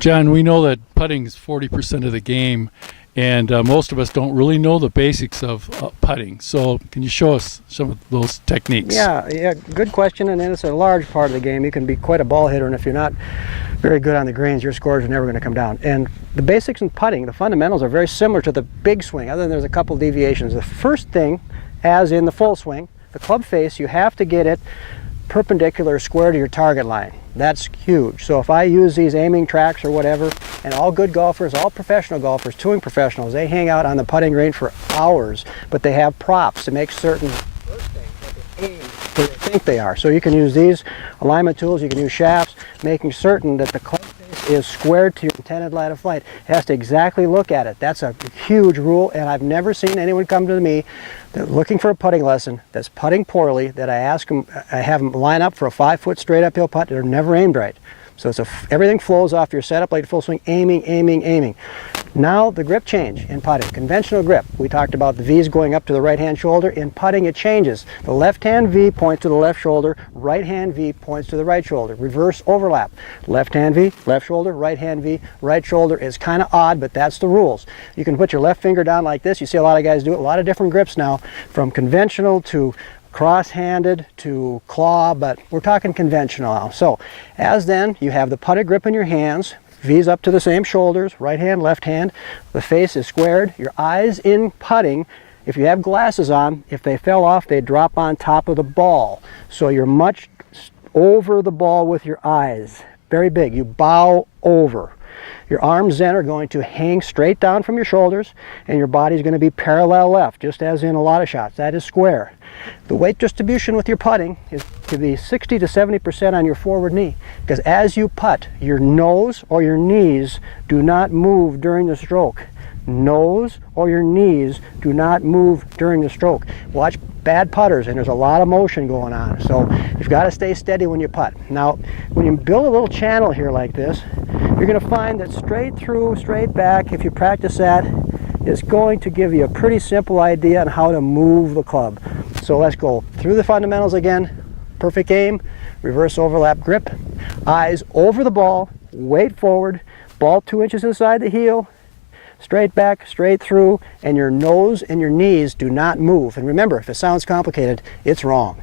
John, we know that putting is 40% of the game, and most of us don't really know the basics of putting. So can you show us some of those techniques? Yeah, good question, and it's a large part of the game. You can be quite a ball hitter, and if you're not very good on the greens, your scores are never going to come down. And the basics in putting, the fundamentals are very similar to the big swing, other than there's a couple deviations. The first thing, as in the full swing, the club face, you have to get it perpendicular, square to your target line. That's huge. So if I use these aiming tracks or whatever, and all good golfers, all professional golfers, touring professionals, they hang out on the putting green for hours, but they have props to make certain first thing that they aim where they think they are. So you can use these alignment tools, you can use shafts, making certain that the club face is squared to your intended line of flight. It has to exactly look at it. That's a huge rule, and I've never seen anyone come to me looking for a putting lesson that's putting poorly, that I have them line up for a 5-foot straight uphill putt. They're never aimed right. So everything flows off your setup like full swing, aiming, aiming, aiming. Now the grip change in putting, conventional grip. We talked about the V's going up to the right hand shoulder. In putting it changes. The left hand V points to the left shoulder, right hand V points to the right shoulder. Reverse overlap. Left hand V, left shoulder, right hand V, right shoulder. Is kind of odd, but that's the rules. You can put your left finger down like this. You see a lot of guys do it. A lot of different grips now, from conventional to cross-handed to claw, but we're talking conventional now. So as then, you have the putted grip in your hands, V's up to the same shoulders, right hand, left hand. The face is squared. Your eyes in putting, if you have glasses on, if they fell off, they drop on top of the ball. So you're much over the ball with your eyes. Very big. You bow over. Your arms then are going to hang straight down from your shoulders, and your body's going to be parallel left, just as in a lot of shots. That is square. The weight distribution with your putting is to be 60 to 70% on your forward knee, because as you putt, your nose or your knees do not move during the stroke. Nose or your knees do not move during the stroke. Watch bad putters, and there's a lot of motion going on. So you've got to stay steady when you putt. Now, when you build a little channel here like this, you're going to find that straight through, straight back, if you practice that, is going to give you a pretty simple idea on how to move the club. So let's go through the fundamentals again. Perfect aim, reverse overlap grip, eyes over the ball, weight forward, ball 2 inches inside the heel, straight back, straight through, and your nose and your knees do not move. And remember, if it sounds complicated, it's wrong.